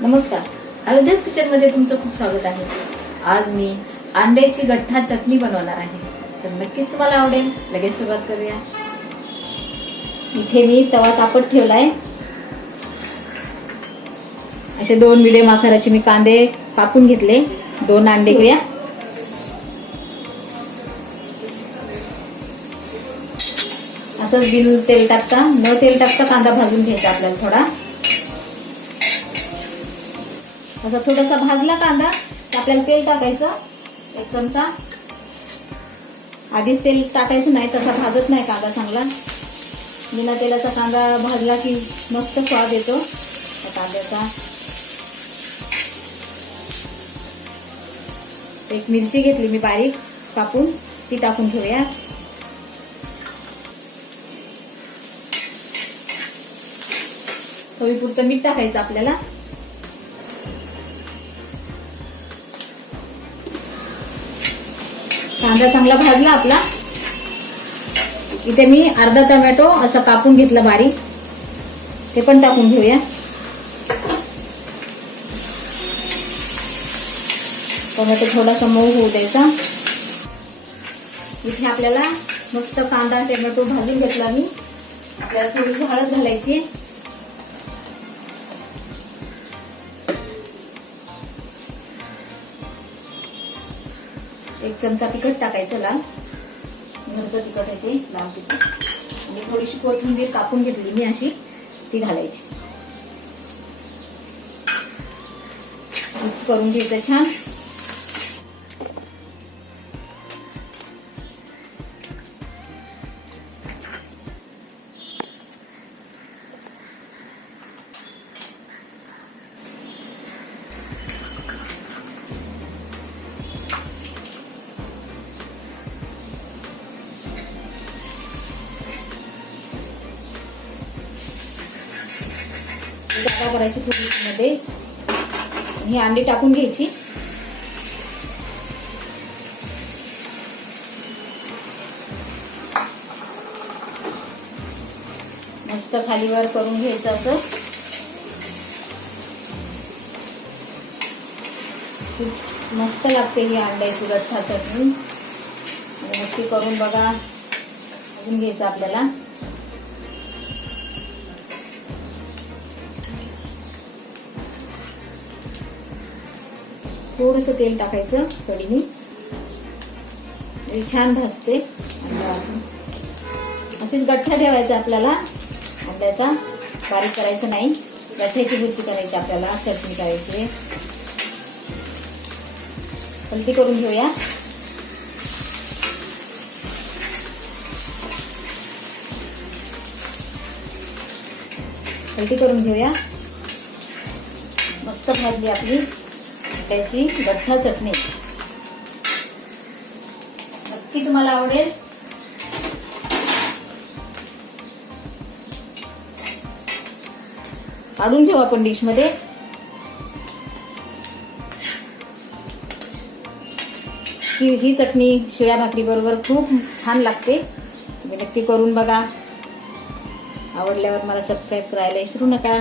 नमस्कार. अयोध्यास किचनमध्ये तुमचं खूप स्वागत आहे. आज मी अंड्याची गठ्ठा चटणी बनवणार आहे. तर नक्कीच तुम्हाला आवडेल. लगेच सुरुवात करूया. इथे मी तवा तापत ठेवलाय. असे दोन मिडियम आकाराचे मी कांदे कापून घेतले. दोन अंडे घेऊया. असंच बिन तेल टाकता. न तेल टाकता कांदा भाजून घ्यायचा आपल्याला थोडा. असा थोडासा भाजला कांदा तर आपल्याला तेल टाकायचं एक चमचा. आधीच तेल टाकायचं नाही तसा भाजत नाही कांदा चांगला. बिना तेलाचा कांदा भाजला की मस्त स्वाद येतो. कांद्याचा. एक मिरची घेतली मी बारीक कापून ती टाकून ठेवूया. चवीपुरतं मीठ टाकायचं आपल्याला. कांदा चांगला भाजला आपला. इथे मी अर्धा टोमॅटो असं कापून घेतला बारीक. ते पण टाकून घेऊया. टोमॅटो थोडासा मऊ होऊ द्यायचा. इथे आपल्याला मस्त कांदा टोमॅटो भाजून घेतला मी. आपल्याला थोडीशी हळद घालायची. एक चमचा तिखट टाकायचं लाल. घरचं तिखट आहे ते लाल तिखट. आणि थोडीशी कोथिंबीर कापून घेतली मी अशी ती घालायची. मिक्स करून घ्यायचं छान. जागा करायची थोडीमध्ये ही अंडी टाकून घ्यायची. मस्त खालीवर करून घ्यायचं असं. खूप मस्त लागते ही अंडे गठ्ठा चटणी आणि नक्की करून बघा. अजून घ्यायचं आपल्याला. थोडस तेल टाकायचं कढीनी. छान भाजते. असेच गठ्ठा ठेवायचा आपल्याला. अंड्याचा बारीक करायचं नाही. गठ्ठ्याची भुर्ची करायची आपल्याला चटणी करायची. हलती करून घेऊया. हलती करून घेऊया. मस्त भाजली आपली. त्याची गठ्ठा चटणी. नक्की तुम्हाला आवडेल. काढून घेऊ आपण डिशमध्ये ही ही चटणी शिळ्या भाकरी बरोबर खूप छान लागते. तुम्ही नक्की करून बघा. आवडल्यावर मला सबस्क्राईब करायला विसरू नका.